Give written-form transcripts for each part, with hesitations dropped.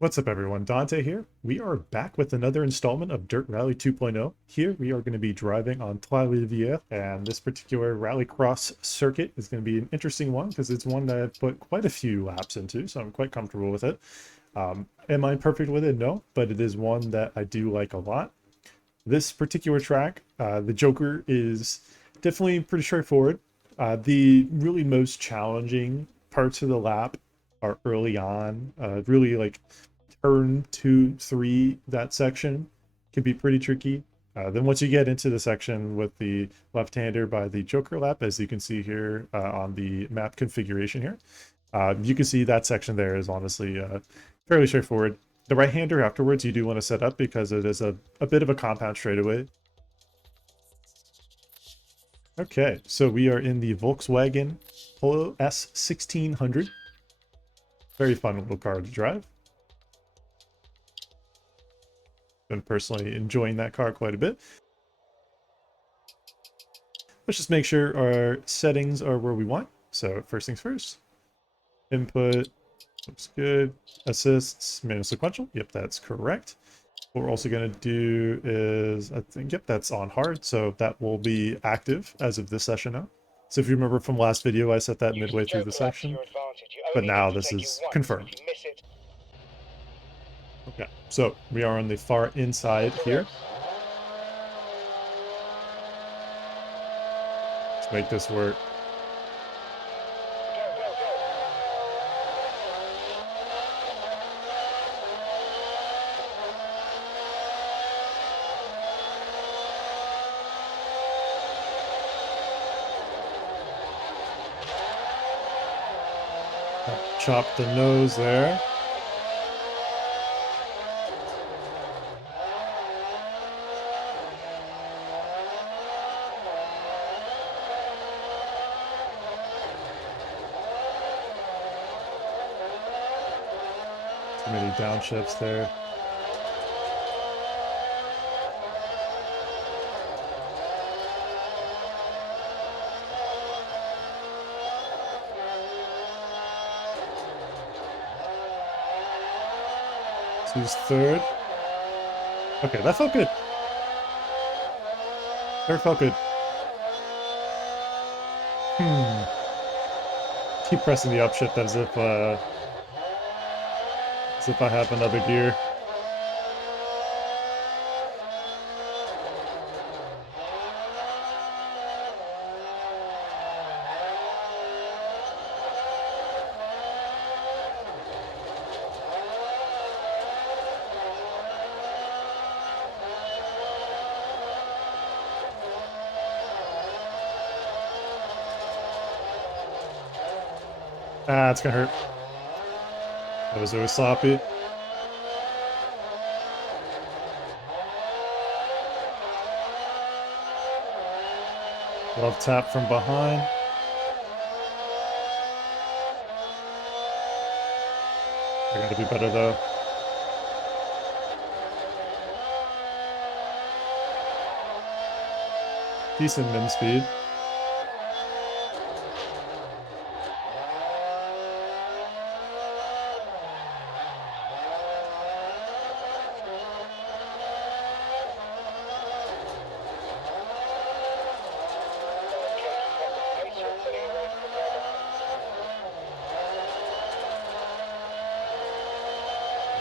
What's up everyone, Dante here. We are back with another installment of Dirt Rally 2.0. Here we are going to be driving on Trois, Rivières, and this particular rallycross circuit is going to be an interesting one because it's one that I've put quite a few laps into, so I'm quite comfortable with it. Am I perfect with it? No, but it is one that I do like a lot. This particular track, the Joker is definitely pretty straightforward. The really most challenging parts of the lap are early on, really like turn 2, 3, that section can be pretty tricky. Then once you get into the section with the left-hander by the Joker lap, as you can see here on the map configuration here, you can see that section there is honestly fairly straightforward. The right-hander afterwards you do want to set up because it is a bit of a compound straightaway. Okay, so we are in the Volkswagen Polo S1600. Very fun little car to drive. Been personally enjoying that car quite a bit. Let's just make sure our settings are where we want. So first things first, input looks good. Assists, manual sequential. Yep, that's correct. What we're also going to do is, I think, yep, that's on hard. So that will be active as of this session now. So if you remember from last video, I set that midway through the section, but now this is confirmed. Okay, so we are on the far inside here. Let's make this work. Chop the nose there. Too many downshifts there. Who's third? Okay, that felt good. Third felt good. Keep pressing the upshift as if I have another gear. Ah, it's gonna hurt. That was really sloppy. Love tap from behind. I gotta be better though. Decent min speed.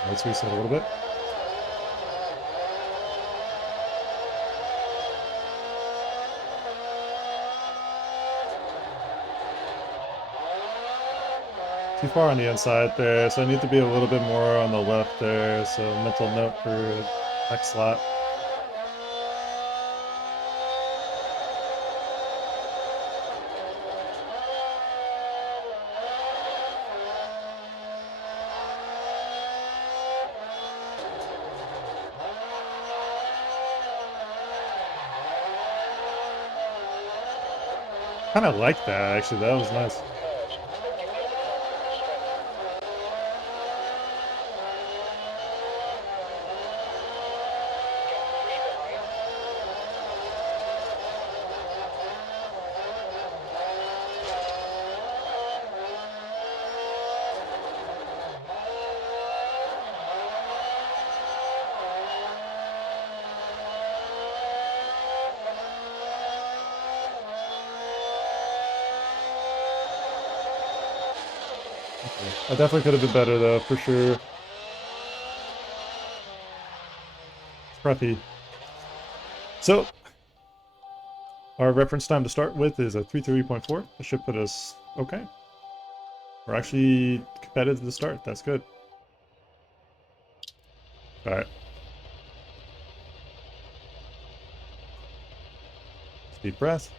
Let's reset a little bit. Too far on the inside there, so I need to be a little bit more on the left there, so mental note for next lap. Kind of like that, actually. That was nice. I definitely could have been better though, for sure. Scruffy. So, our reference time to start with is a 3:30.4. That should put us okay. We're actually competitive to start. That's good. All right. Deep breath.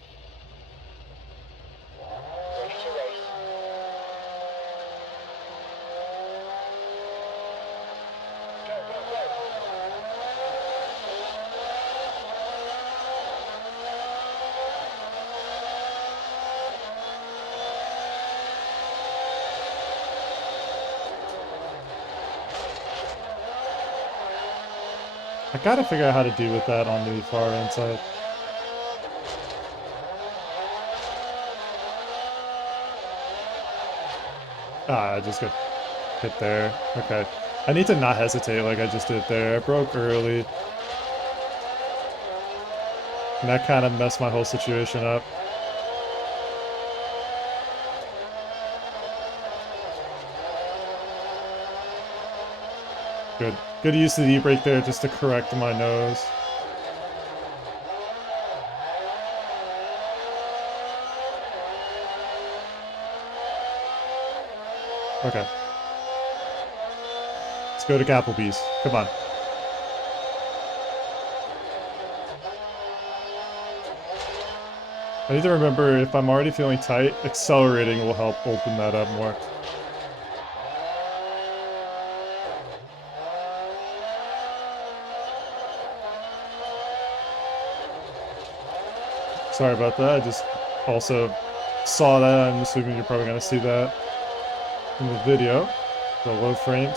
I gotta figure out how to deal with that on the far inside. Ah, I just got hit there. Okay. I need to not hesitate like I just did there. I broke early. And that kind of messed my whole situation up. Good. Good use of the e-brake there just to correct my nose. Okay. Let's go to Applebee's. Come on. I need to remember if I'm already feeling tight, accelerating will help open that up more. Sorry about that. I just also saw that. I'm assuming you're probably going to see that in the video. The low frames.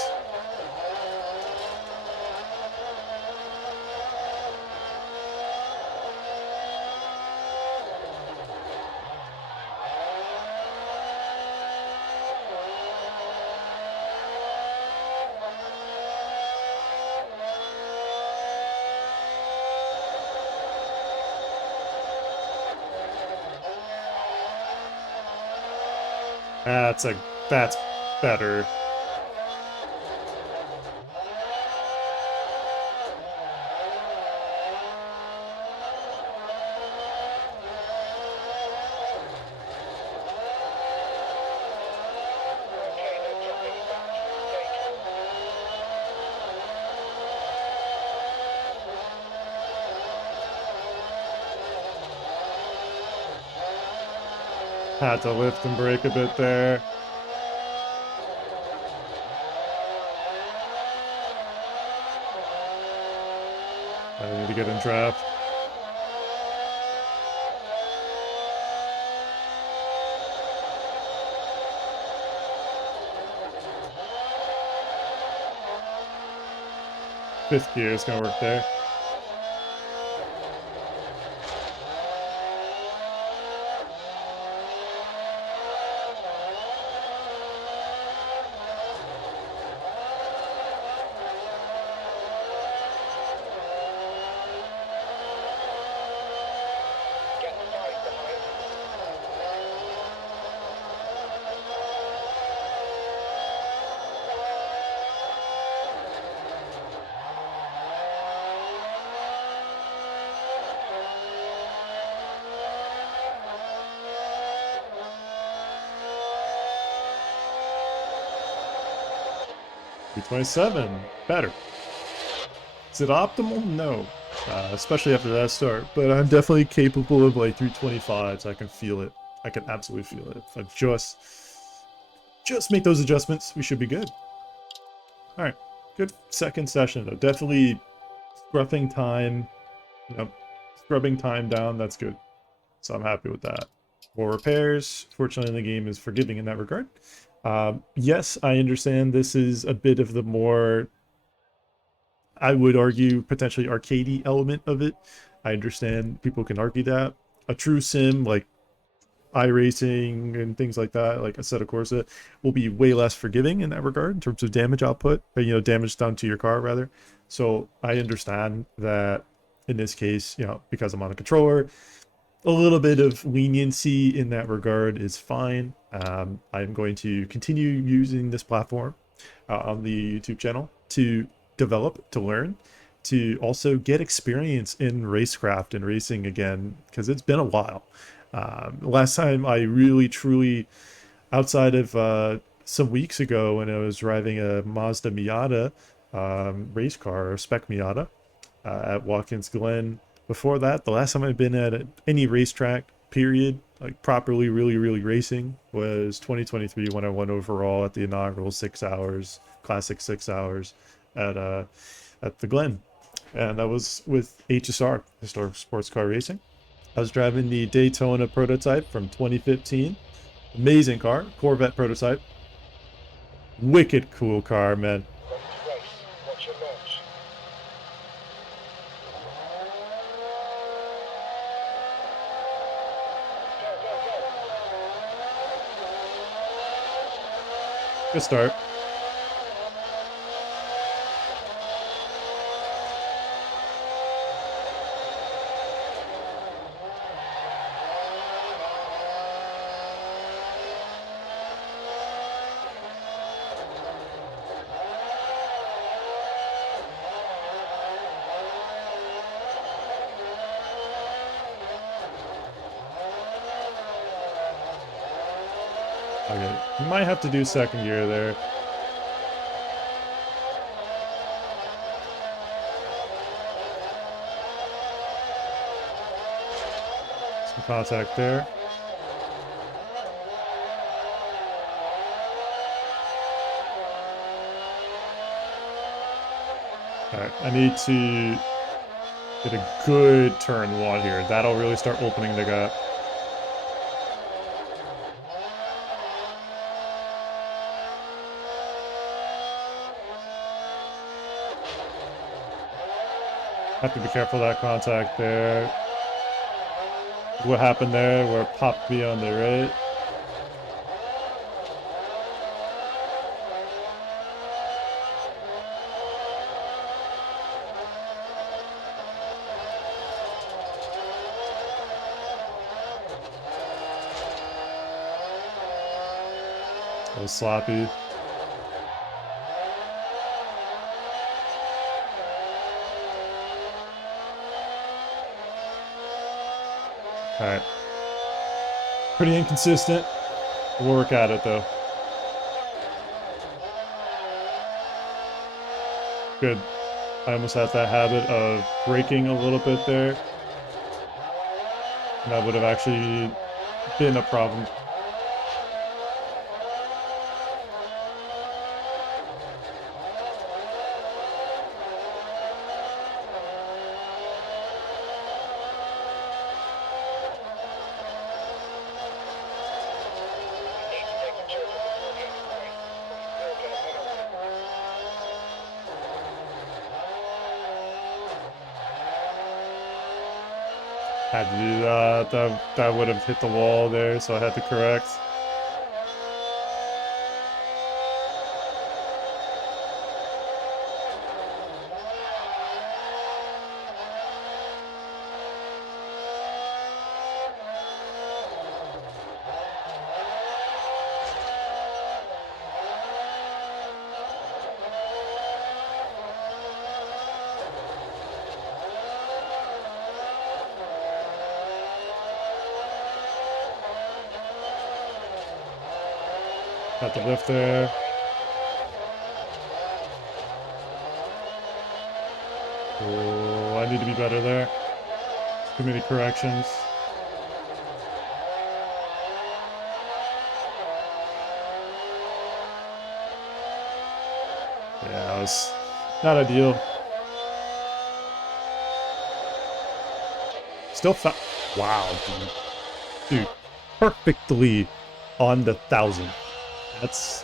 That's better. Had to lift and brake a bit there. I need to get in draft. Fifth gear is gonna work there. B27, better. Is it optimal? No. Especially after that start, but I'm definitely capable of like 325s. I can feel it. I can absolutely feel it. If I just make those adjustments, we should be good. All right, good second session though. Definitely scrubbing time, you know, scrubbing time down. That's good. So I'm happy with that. More repairs. Fortunately, the game is forgiving in that regard. Yes, I understand this is a bit of the more, I would argue, potentially arcadey element of it. I understand people can argue that. A true sim like iRacing and things like that, like Assetto Corsa, will be way less forgiving in that regard in terms of damage output, or, you know, damage done to your car rather. So I understand that in this case, you know, because I'm on a controller, a little bit of leniency in that regard is fine. I'm going to continue using this platform on the YouTube channel to develop, to learn, to also get experience in racecraft and racing again, because it's been a while. Last time I really truly, outside of some weeks ago when I was driving a Mazda Miata race car, or spec Miata, at Watkins Glen. Before that, the last time I've been at any racetrack, period, like properly, really racing, was 2023 when I won overall at the inaugural 6 hours, classic 6 hours at the Glen. And that was with HSR, Historic Sports Car Racing. I was driving the Daytona prototype from 2015. Amazing car, Corvette prototype. Wicked cool car, man. Good start. Okay, you might have to do second gear there. Some contact there. Alright, I need to get a good turn one here. That'll really start opening the gap. Have to be careful of that contact there. What happened there where it popped me on the right. That was sloppy. Alright. Pretty inconsistent. We'll work at it though. Good. I almost had that habit of braking a little bit there. And that would have actually been a problem. Had to do that. That would have hit the wall there, so I had to correct. Got the lift there. Oh, I need to be better there. Too many corrections. Yeah, that was not ideal. Still wow, dude. Perfectly on the 1,000. That's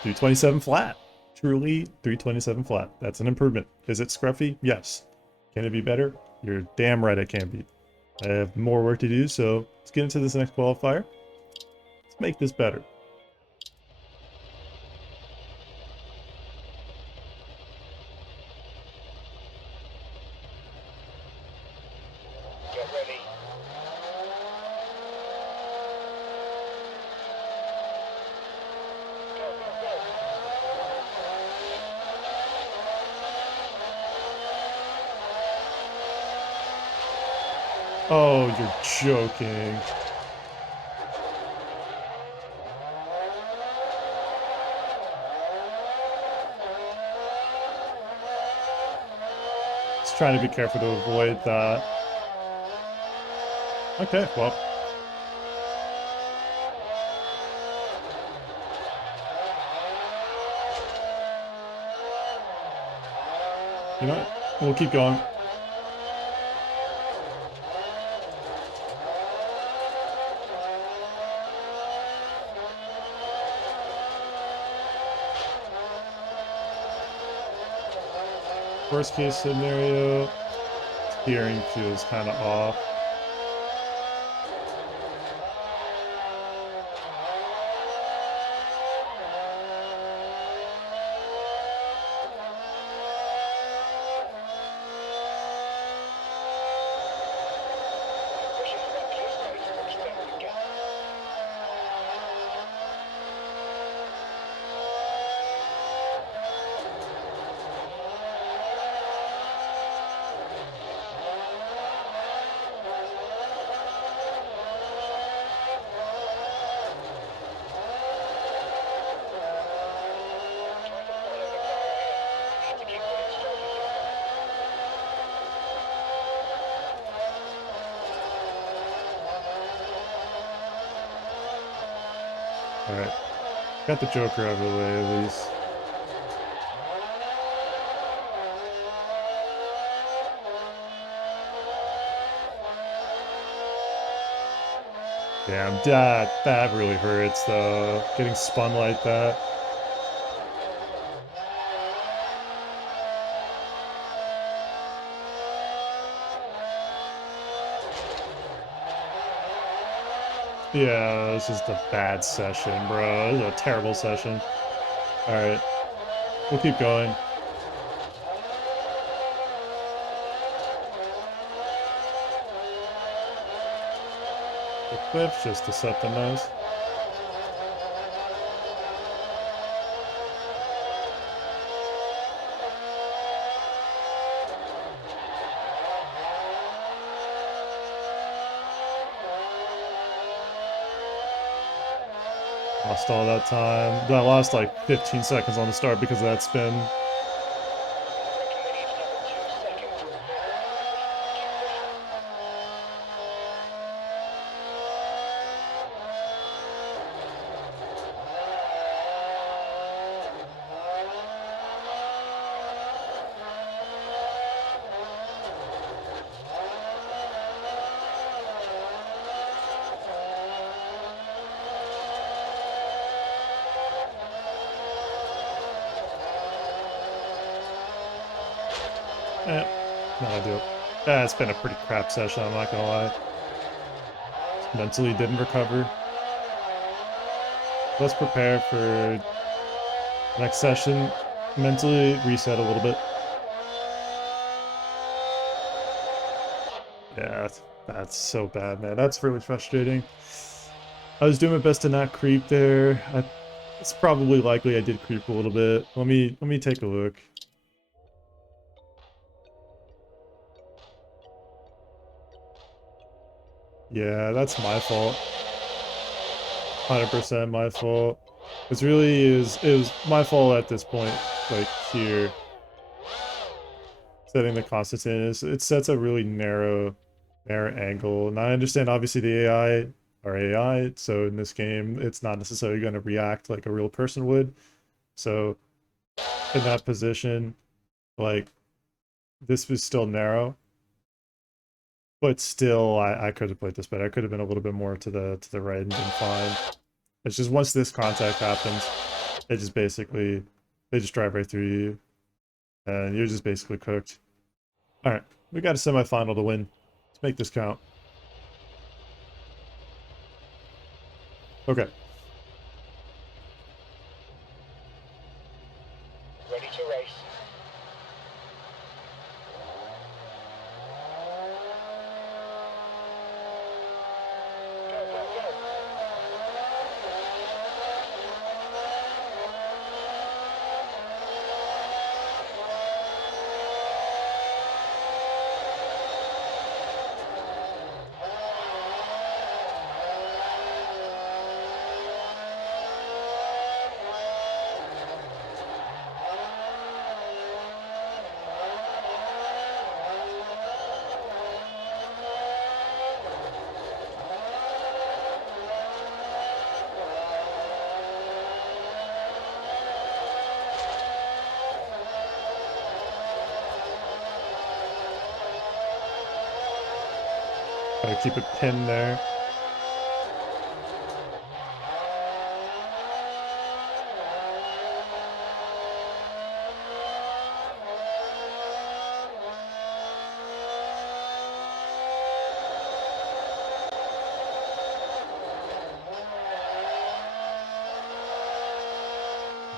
327 flat. Truly 327 flat. That's an improvement. Is it scruffy? Yes. Can it be better? You're damn right it can be. I have more work to do, so let's get into this next qualifier. Let's make this better. Get ready. Oh, you're joking. Just trying to be careful to avoid that. Okay, well. You know what? We'll keep going. Worst case scenario, steering feels kind of off. Alright. Got the Joker out of the way at least. Damn, that really hurts though. Getting spun like that. Yeah, this is a bad session, bro. This is a terrible session. Alright. We'll keep going. The cliff just to set the nose. Lost all that time. I lost like 15 seconds on the start because of that spin. Not ideal. It's been a pretty crap session, I'm not gonna lie. Mentally didn't recover. Let's prepare for next session. Mentally reset a little bit. Yeah, that's so bad, man. That's really frustrating. I was doing my best to not creep there. It's probably likely I did creep a little bit. Let me take a look. Yeah, that's my fault. 100% my fault. It was my fault at this point, like here. Setting the constant in it sets a really narrow angle. And I understand obviously the AI are AI, so in this game it's not necessarily going to react like a real person would. So in that position, like this was still narrow. But still I could have played this better. I could have been a little bit more to the right and been fine. It's just once this contact happens, it just basically they just drive right through you. And you're just basically cooked. Alright, we got a semifinal to win. Let's make this count. Okay. Ready to race. Go, go, go. Gotta keep it pinned there.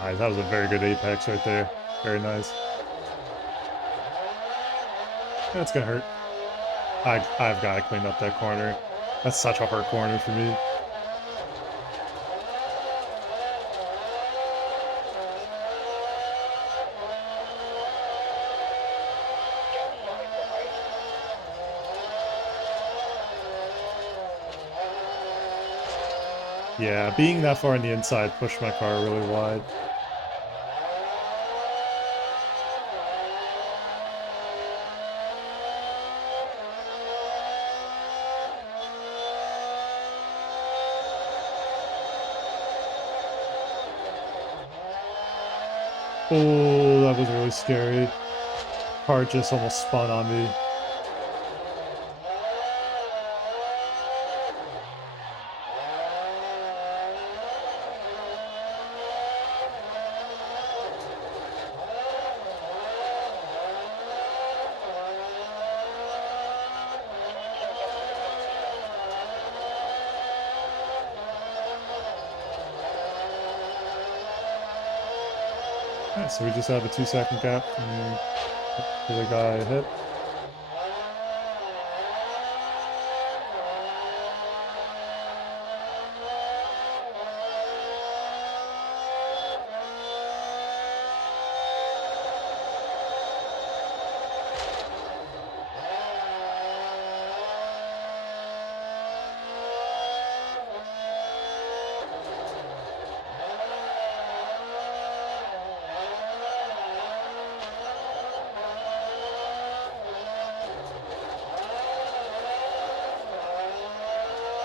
Nice, that was a very good apex right there. Very nice. That's gonna hurt. I've got to clean up that corner. That's such a hard corner for me. Yeah, being that far on the inside pushed my car really wide. Oh, that was really scary. Car just almost spun on me. Alright, so we just have a 2-second gap from the guy hit.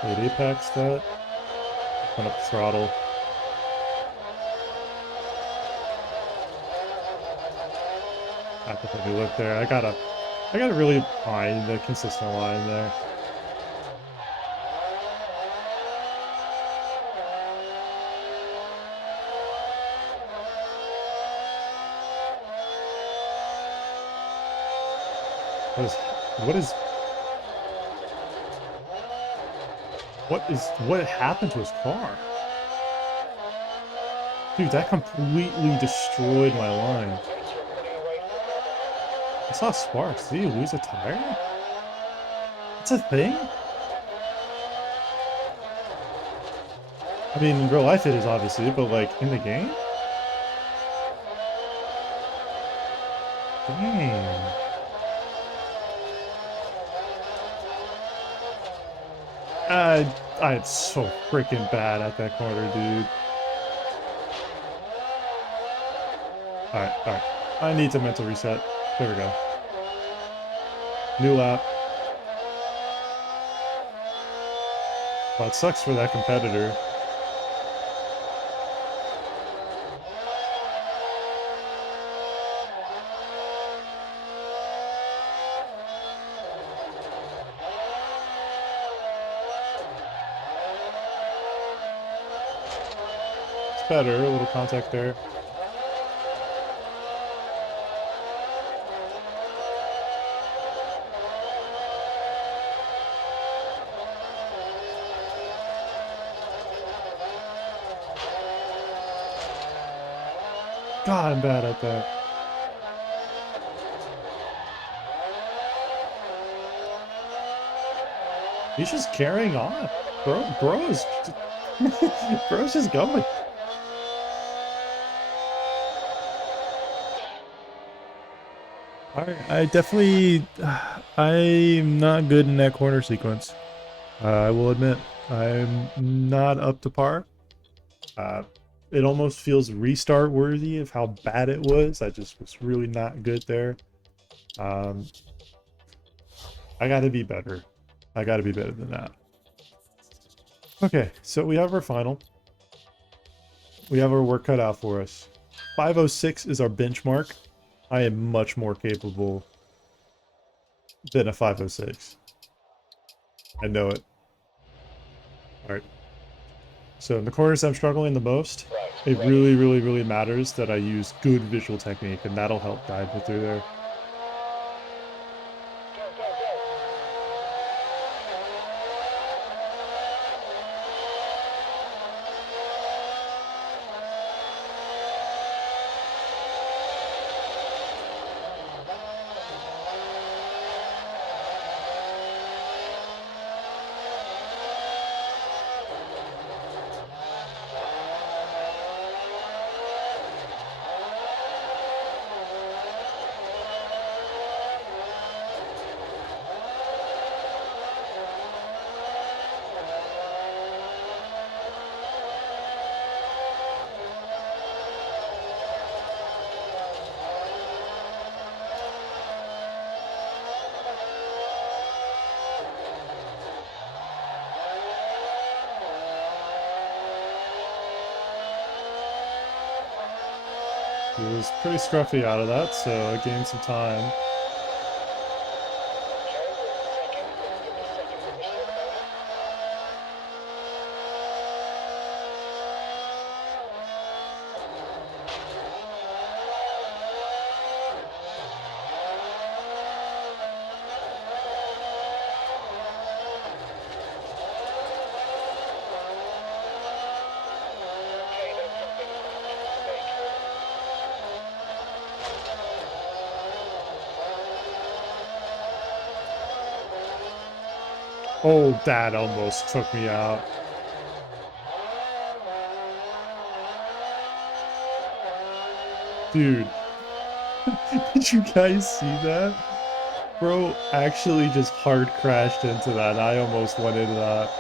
Wait, apex that. Open up the throttle. I have to take a look there. I gotta really find the consistent line there. What happened to his car? Dude, that completely destroyed my line. I saw sparks. Did he lose a tire? That's a thing? I mean, in real life it is obviously, but like in the game? Dang. I'm so freaking bad at that corner, dude. Alright. I need to mental reset. There we go. New lap. Well, it sucks for that competitor. It's better, a little contact there. God, I'm bad at that. He's just carrying on. Bro's bro's just going. I definitely, I'm not good in that corner sequence. I will admit, I'm not up to par. It almost feels restart worthy of how bad it was. I just was really not good there. I gotta be better. I gotta be better than that. Okay, so we have our final. We have our work cut out for us. 506 is our benchmark. I am much more capable than a 506. I know it. All right. So in the corners I'm struggling the most, Right, it ready. really matters that I use good visual technique, and that'll help guide me through there. Go, go, go. It was pretty scruffy out of that, so I gained some time. Okay, we're in second. Let's get the second position at the moment. Okay, that's something stay true. Oh, that almost took me out. Dude, did you guys see that? Bro actually just hard crashed into that. I almost went into that.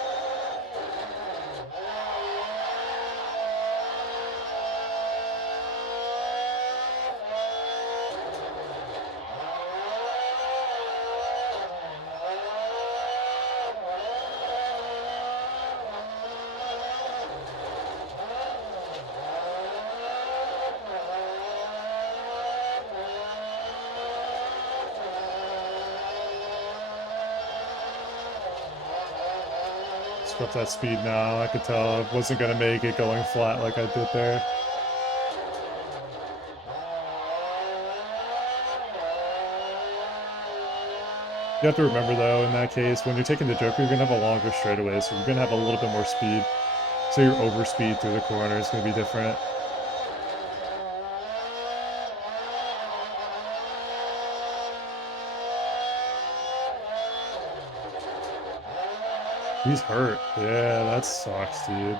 Scrub that speed now. I could tell I wasn't gonna make it going flat like I did there. You have to remember though, in that case, when you're taking the Joker, you're gonna have a longer straightaway, so you're gonna have a little bit more speed. So your overspeed through the corner is gonna be different. He's hurt. Yeah, that sucks, dude.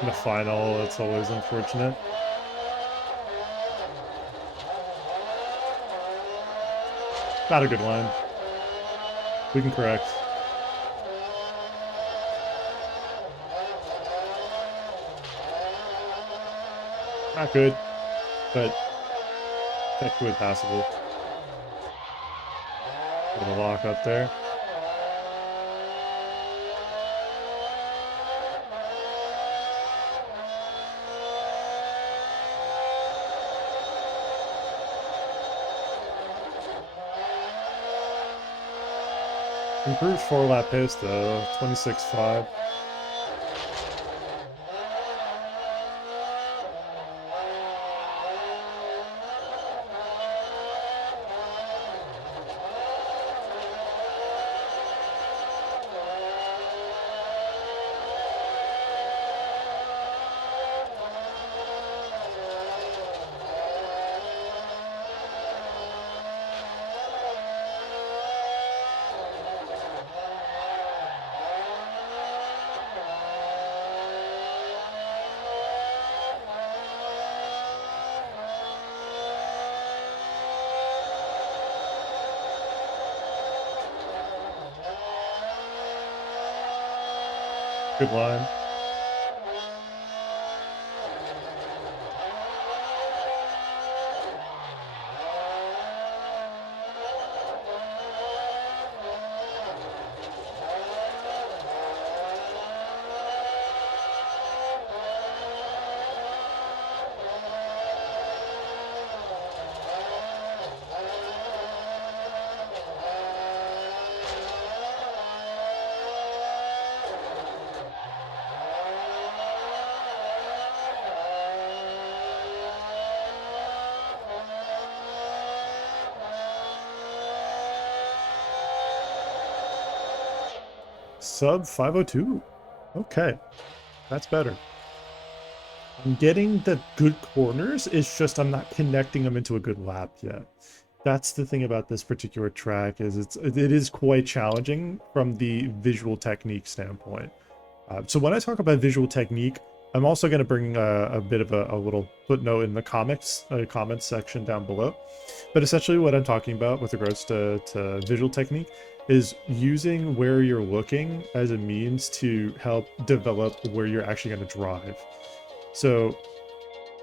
In the final, that's always unfortunate. Not a good line. We can correct. Not good, but technically passable. Bit of a lock up there. Improved 4-lap pace though, 26.5. Good line. Sub 502. Okay, that's better. I'm getting the good corners, it's just I'm not connecting them into a good lap yet. That's the thing about this particular track is it is quite challenging from the visual technique standpoint. So when I talk about visual technique, I'm also going to bring a bit of a little footnote in the comments section down below. But essentially what I'm talking about with regards to visual technique is using where you're looking as a means to help develop where you're actually going to drive. So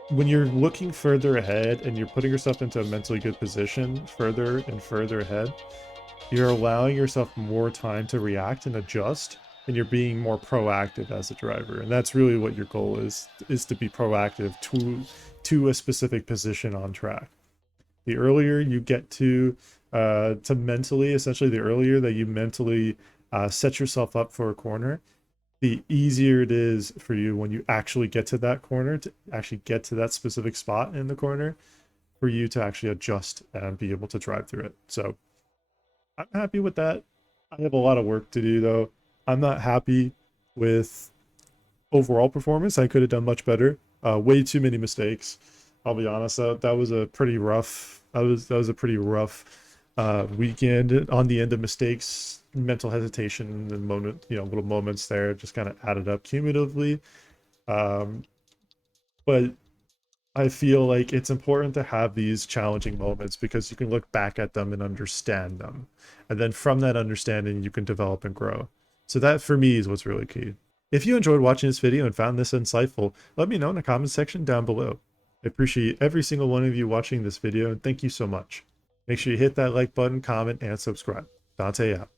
when you're looking further ahead and you're putting yourself into a mentally good position further and further ahead, you're allowing yourself more time to react and adjust, and you're being more proactive as a driver. And that's really what your goal is to be proactive to a specific position on track. The earlier you get to mentally, essentially the earlier that you mentally set yourself up for a corner, the easier it is for you when you actually get to that corner, to actually get to that specific spot in the corner, for you to actually adjust and be able to drive through it. So I'm happy with that. I have a lot of work to do though. I'm not happy with overall performance. I could have done much better. Way too many mistakes. I'll be honest. That was a pretty rough. That was a pretty rough weekend on the end of mistakes, mental hesitation, and moment. Little moments there just kind of added up cumulatively. But I feel like it's important to have these challenging moments because you can look back at them and understand them. And then from that understanding, you can develop and grow. So that for me is what's really key. If you enjoyed watching this video and found this insightful, let me know in the comment section down below. I appreciate every single one of you watching this video and thank you so much. Make sure you hit that like button, comment, and subscribe. Dante out.